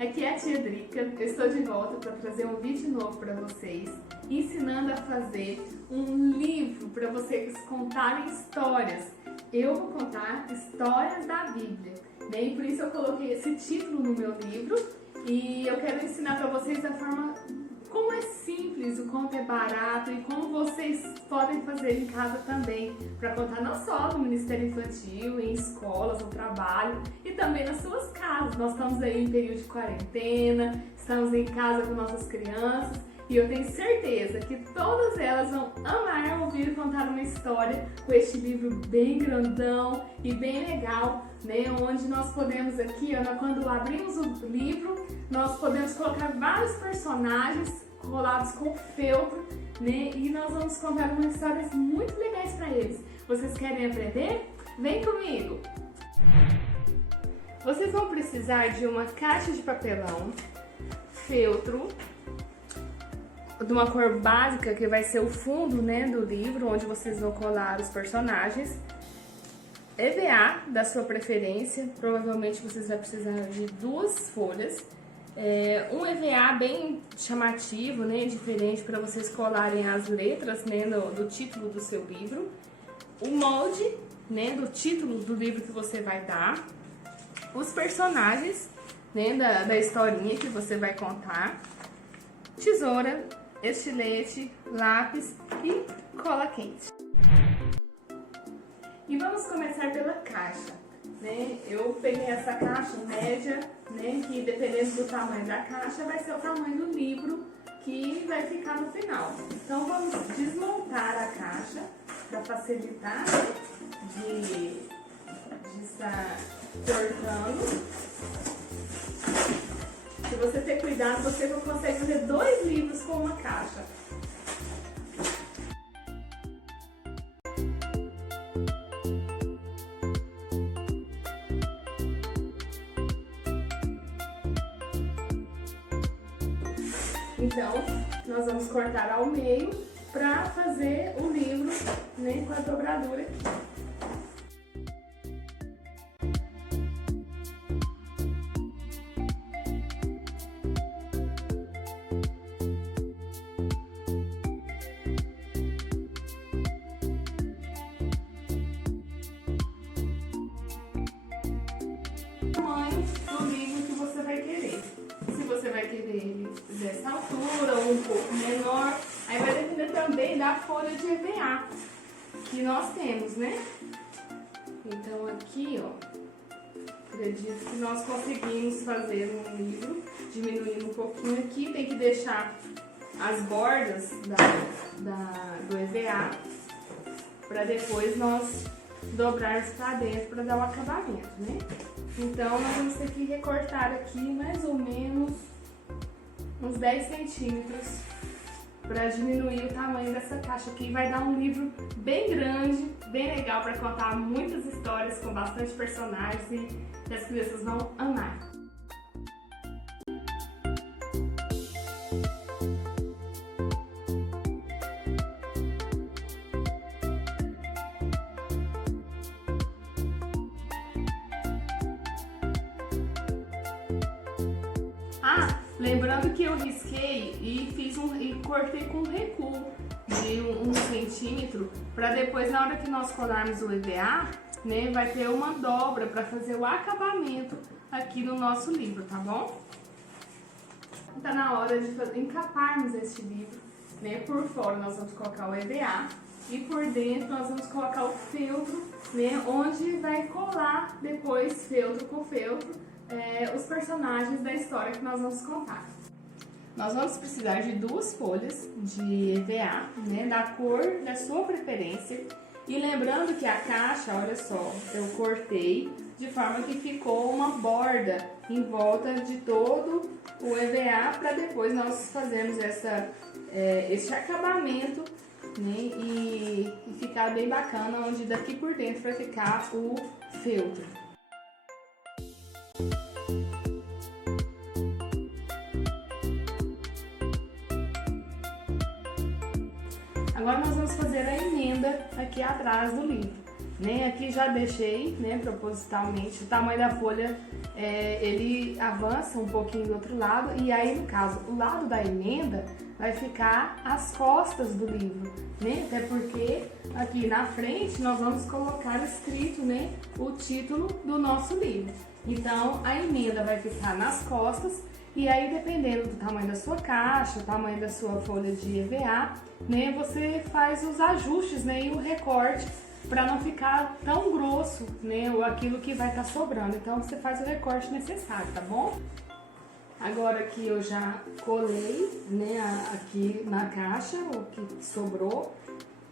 Aqui é a tia Drica, eu estou de volta para trazer um vídeo novo para vocês, ensinando a fazer um livro para vocês contarem histórias. Eu vou contar histórias da Bíblia, né? E por isso eu coloquei esse título no meu livro e eu quero ensinar para vocês a forma como é simples, o quanto é barato e como vocês podem fazer em casa também, para contar não só no Ministério Infantil, em escolas, no trabalho e também nas suas casas. Nós estamos aí em período de quarentena, estamos em casa com nossas crianças e eu tenho certeza que todas elas vão amar ouvir contar uma história com este livro bem grandão e bem legal, né? Onde nós podemos aqui, quando abrimos o livro, nós podemos colocar vários personagens colados com feltro, né? E nós vamos contar umas histórias muito legais para eles. Vocês querem aprender? Vem comigo! Vocês vão precisar de uma caixa de papelão, feltro, de uma cor básica que vai ser o fundo, né, do livro, onde vocês vão colar os personagens, EVA da sua preferência, provavelmente vocês vão precisar de 2 folhas, um EVA bem chamativo, né, diferente para vocês colarem as letras, né, do título do seu livro, o molde, né, do título do livro que você vai dar, os personagens, né, da historinha que você vai contar, tesoura, estilete, lápis e cola quente. E vamos começar pela caixa, né? Eu peguei essa caixa média, né? Que dependendo do tamanho da caixa vai ser o tamanho do livro que vai ficar no final. Então vamos desmontar a caixa para facilitar de estar cortando. Se você ter cuidado, você não consegue fazer 2 livros com uma caixa. Então, nós vamos cortar ao meio para fazer o livro, né, com a dobradura aqui. Tamanho do livro que você vai querer. Se você vai querer ele dessa altura ou um pouco menor, aí vai depender também da folha de EVA que nós temos, né? Então aqui, ó, acredito que nós conseguimos fazer um livro, diminuindo um pouquinho aqui, tem que deixar as bordas do EVA para depois nós dobrarmos para dentro para dar o acabamento, né? Então nós vamos ter que recortar aqui mais ou menos uns 10 centímetros para diminuir o tamanho dessa caixa aqui. Vai dar um livro bem grande, bem legal para contar muitas histórias com bastante personagens e que as crianças vão amar. Lembrando que eu risquei e cortei com recuo de 1 centímetro, para depois, na hora que nós colarmos o EVA, né, vai ter uma dobra para fazer o acabamento aqui no nosso livro, tá bom? Tá na hora de encaparmos este livro, né? Por fora nós vamos colocar o EVA e por dentro nós vamos colocar o feltro, né, onde vai colar depois, feltro com feltro, os personagens da história que nós vamos contar. Nós vamos precisar de 2 folhas de EVA, né, da cor da sua preferência. E lembrando que a caixa, olha só, eu cortei de forma que ficou uma borda em volta de todo o EVA para depois nós fazermos esse acabamento, né, e ficar bem bacana, onde daqui por dentro vai ficar o feltro. Agora nós vamos fazer a emenda aqui atrás do livro. né? Aqui já deixei, né, propositalmente, o tamanho da folha, ele avança um pouquinho do outro lado, e aí, no caso, o lado da emenda vai ficar as costas do livro, né? Até porque aqui na frente nós vamos colocar escrito, né, o título do nosso livro. Então, a emenda vai ficar nas costas, e aí, dependendo do tamanho da sua caixa, o tamanho da sua folha de EVA, né, você faz os ajustes, né, e o recorte para não ficar tão grosso, né, ou aquilo que vai estar sobrando. Então, você faz o recorte necessário, tá bom? Agora que eu já colei, né, aqui na caixa o que sobrou,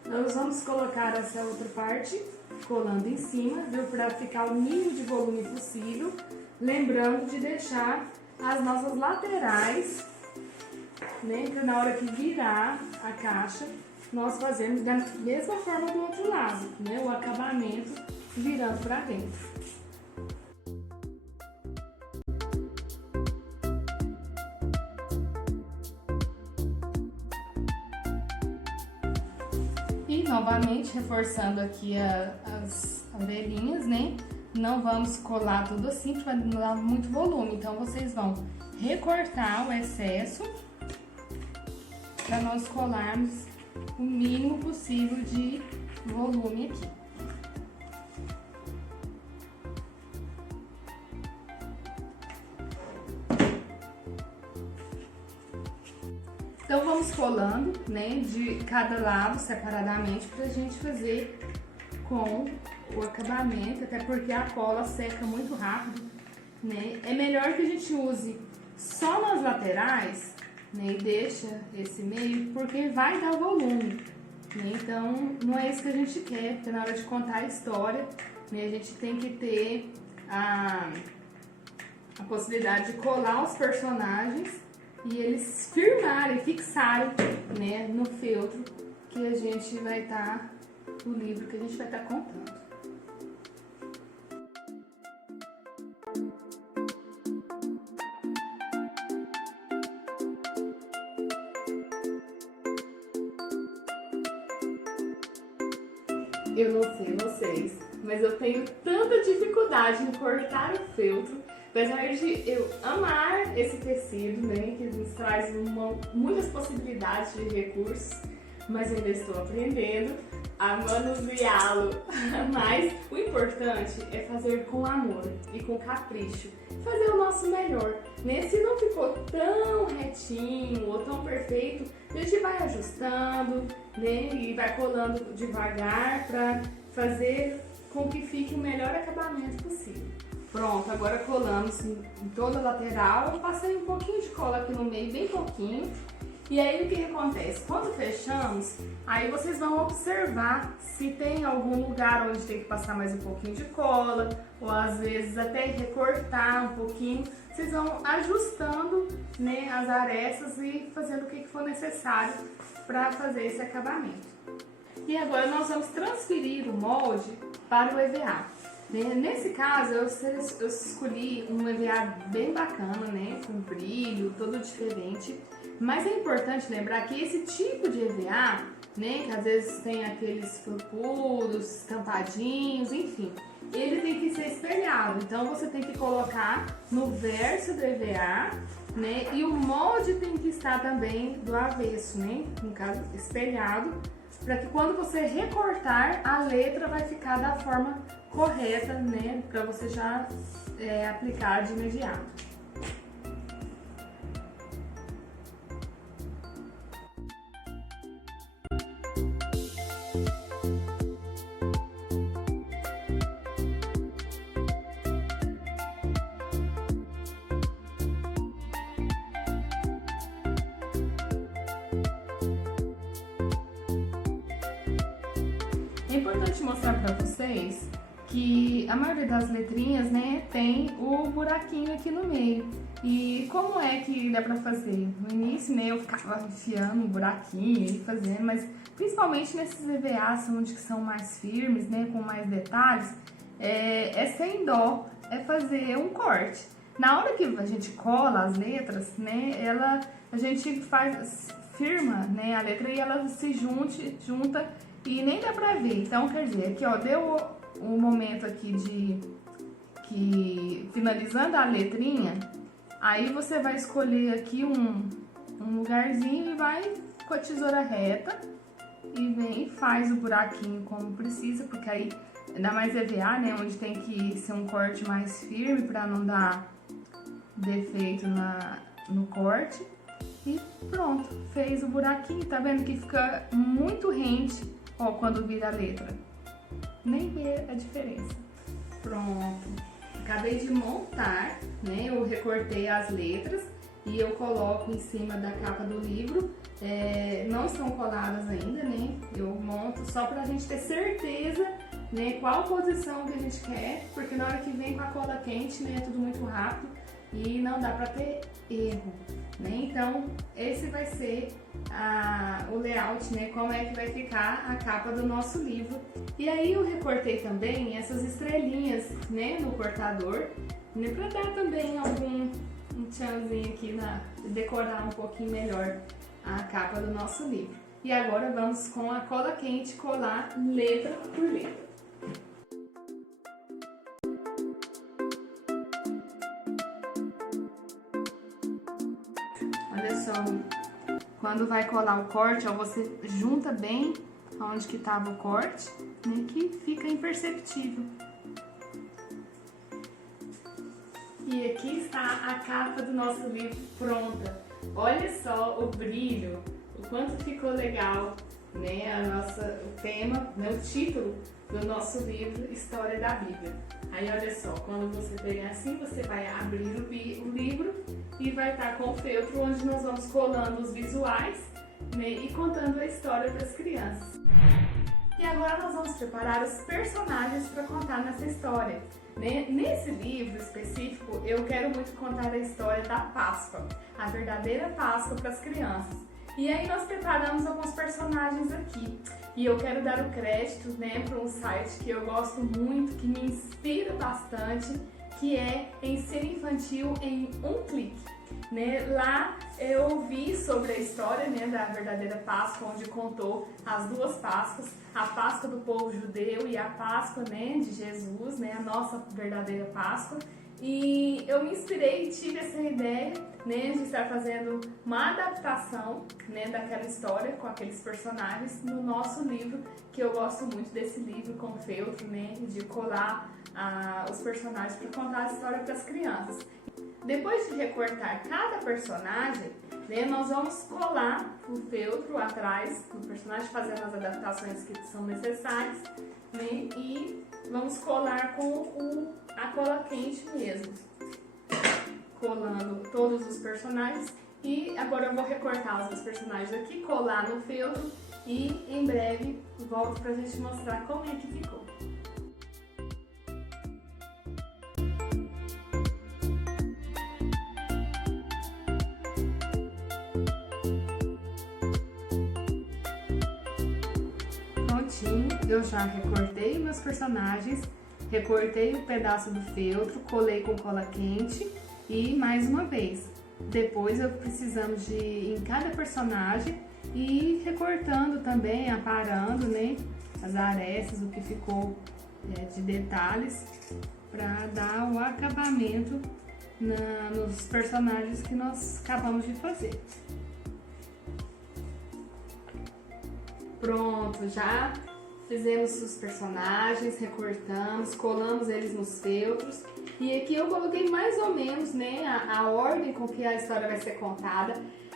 nós vamos colocar essa outra parte colando em cima, viu, para ficar o mínimo de volume possível, lembrando de deixar as nossas laterais, né, para na hora que virar a caixa, nós fazemos da mesma forma do outro lado, né, o acabamento virando para dentro. E novamente reforçando aqui as orelhinhas, né? Não vamos colar tudo assim para não dar muito volume. Então vocês vão recortar o excesso para nós colarmos o mínimo possível de volume aqui. Então vamos colando, né, de cada lado separadamente pra gente fazer com o acabamento, até porque a cola seca muito rápido, né? É melhor que a gente use só nas laterais, né, e deixa esse meio, porque vai dar volume, né? Então não é isso que a gente quer, porque na hora de contar a história, né, a gente tem que ter a possibilidade de colar os personagens e eles firmarem, fixarem, né, no feltro que a gente vai estar, o livro que a gente vai estar contando. Eu não sei vocês, mas eu tenho tanta dificuldade em cortar o feltro. Apesar de eu amar esse tecido, né, que nos traz muitas possibilidades de recursos, mas eu ainda estou aprendendo a manuseá-lo. Mas o importante é fazer com amor e com capricho, fazer o nosso melhor, né? Se não ficou tão retinho ou tão perfeito, a gente vai ajustando, né, e vai colando devagar para fazer com que fique o melhor acabamento possível. Pronto, agora colamos em toda a lateral, eu passei um pouquinho de cola aqui no meio, bem pouquinho. E aí o que acontece? Quando fechamos, aí vocês vão observar se tem algum lugar onde tem que passar mais um pouquinho de cola, ou às vezes até recortar um pouquinho. Vocês vão ajustando, né, as arestas e fazendo o que for necessário para fazer esse acabamento. E agora nós vamos transferir o molde para o EVA. Nesse caso, eu escolhi um EVA bem bacana, né, com brilho, todo diferente. Mas é importante lembrar que esse tipo de EVA, né, que às vezes tem aqueles felpudos, estampadinhos, enfim, ele tem que ser espelhado. Então você tem que colocar no verso do EVA, né, e o molde tem que estar também do avesso, né, no caso espelhado, para que quando você recortar, a letra vai ficar da forma correta, né, para você já aplicar de imediato. É importante mostrar para vocês que a maioria das letrinhas, né, tem o buraquinho aqui no meio. E como é que dá pra fazer? No início, né, eu ficava enfiando um buraquinho e fazendo, mas principalmente nesses EVAs onde que são mais firmes, né, com mais detalhes, é sem dó, é fazer um corte. Na hora que a gente cola as letras, né, a gente firma, né, a letra e ela se junta e nem dá pra ver. Então, quer dizer, aqui ó, deu um momento aqui finalizando a letrinha, aí você vai escolher aqui um lugarzinho e vai com a tesoura reta e vem e faz o buraquinho como precisa, porque aí ainda mais EVA, né, onde tem que ser um corte mais firme para não dar defeito no corte. E pronto, fez o buraquinho, tá vendo que fica muito rente, ó, quando vira a letra. Nem vê a diferença. Pronto, acabei de montar, né, eu recortei as letras e eu coloco em cima da capa do livro. Não estão coladas ainda, né, eu monto só pra gente ter certeza, né, qual posição que a gente quer, porque na hora que vem com a cola quente, né, é tudo muito rápido e não dá pra ter erro, né? Então esse vai ser o layout, né, como é que vai ficar a capa do nosso livro. E aí eu recortei também essas estrelinhas, né, no cortador, né, pra dar também um tchanzinho aqui, decorar um pouquinho melhor a capa do nosso livro. E agora vamos com a cola quente colar letra por letra. Olha só, quando vai colar o corte, ó, você junta bem onde que estava o corte, né, que fica imperceptível. E aqui está a capa do nosso livro pronta. Olha só o brilho, o quanto ficou legal, né, o tema, né, o título do nosso livro, História da Bíblia. Aí olha só, quando você pegar assim, você vai abrir o livro e vai estar com o feltro onde nós vamos colando os visuais, né, e contando a história para as crianças. E agora nós vamos preparar os personagens para contar nessa história. Né? Nesse livro específico, eu quero muito contar a história da Páscoa, a verdadeira Páscoa para as crianças. E aí nós preparamos alguns personagens aqui. E eu quero dar o crédito, né, para um site que eu gosto muito, que me inspira bastante, que é Ensino Infantil em um Clique. Né? Lá eu vi sobre a história, né, da verdadeira Páscoa, onde contou as duas Páscoas, a Páscoa do povo judeu e a Páscoa, né, de Jesus, né, a nossa verdadeira Páscoa. E eu me inspirei e tive essa ideia, né, de estar fazendo uma adaptação, né, daquela história com aqueles personagens no nosso livro, que eu gosto muito desse livro com feltro, né, de colar os personagens para contar a história para as crianças. Depois de recortar cada personagem, né, nós vamos colar o feltro atrás do personagem, fazendo as adaptações que são necessárias, né, e vamos colar com a cola quente mesmo, colando todos os personagens. E agora eu vou recortar os personagens aqui, colar no feltro e em breve volto pra gente mostrar como é que ficou. Prontinho, eu já recortei meus personagens, recortei o pedaço do feltro, colei com cola quente e mais uma vez. Depois eu precisamos de ir em cada personagem e ir recortando também, aparando, né, as arestas, o que ficou de detalhes, para dar o acabamento nos personagens que nós acabamos de fazer. Pronto, já fizemos os personagens, recortamos, colamos eles nos feltros. E aqui eu coloquei mais ou menos, né, a ordem com que a história vai ser contada.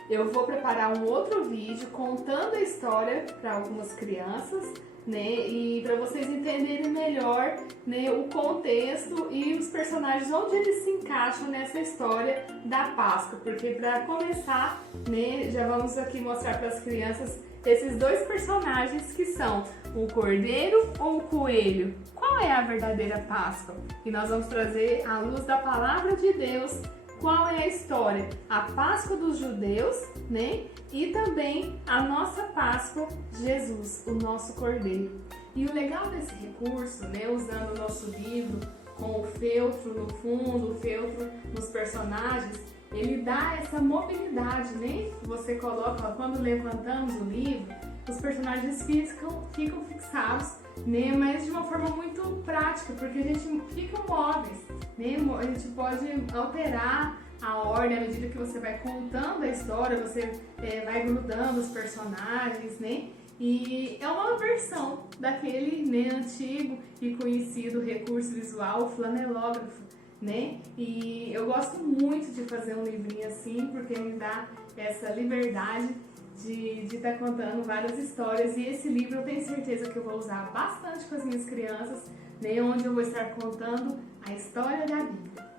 Eu vou preparar um outro vídeo contando a história para algumas crianças, né, e para vocês entenderem melhor, né, o contexto e os personagens, onde eles se encaixam nessa história da Páscoa. Porque para começar, né, já vamos aqui mostrar para as crianças esses dois personagens que são o cordeiro ou o coelho. Qual é a verdadeira Páscoa? E nós vamos trazer à luz da palavra de Deus qual é a história, a Páscoa dos judeus, né? E também a nossa Páscoa, Jesus, o nosso cordeiro. E o legal desse recurso, né, usando o nosso livro com o feltro no fundo, o feltro nos personagens, ele dá essa mobilidade, né? Você coloca, ó, quando levantamos o livro, os personagens ficam fixados né? Mas de uma forma muito prática, porque a gente fica móveis, né? A gente pode alterar a ordem à medida que você vai contando a história, você vai grudando os personagens, né? E é uma versão daquele, né, antigo e conhecido recurso visual, o flanelógrafo, né? E eu gosto muito de fazer um livrinho assim, porque me dá essa liberdade de estar contando várias histórias. E esse livro eu tenho certeza que eu vou usar bastante com as minhas crianças, né? Onde eu vou estar contando a história da Bíblia.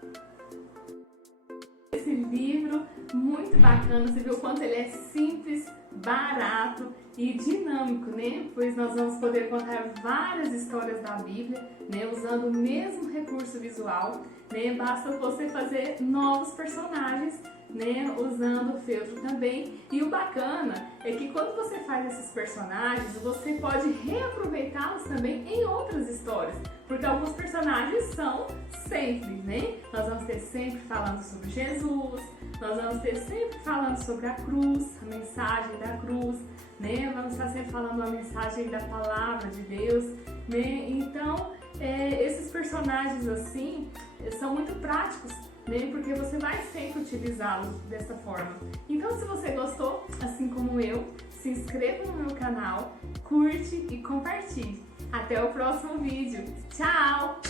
Esse livro muito bacana, você viu o quanto ele é simples, barato e dinâmico, né? Pois nós vamos poder contar várias histórias da Bíblia, né? Usando o mesmo recurso visual, né? Basta você fazer novos personagens, né? Usando o feltro também. E o bacana é que quando você faz esses personagens, você pode reaproveitá-los também em outras histórias, porque alguns personagens são sempre, né? Nós vamos ter sempre falando sobre Jesus, nós vamos ter sempre falando sobre a cruz, a mensagem da cruz, né? Vamos estar sempre falando a mensagem da palavra de Deus, né? Então, esses personagens assim são muito práticos, né? Porque você vai sempre utilizá-los dessa forma. Então, se você gostou, assim como eu, se inscreva no meu canal, curte e compartilhe. Até o próximo vídeo. Tchau!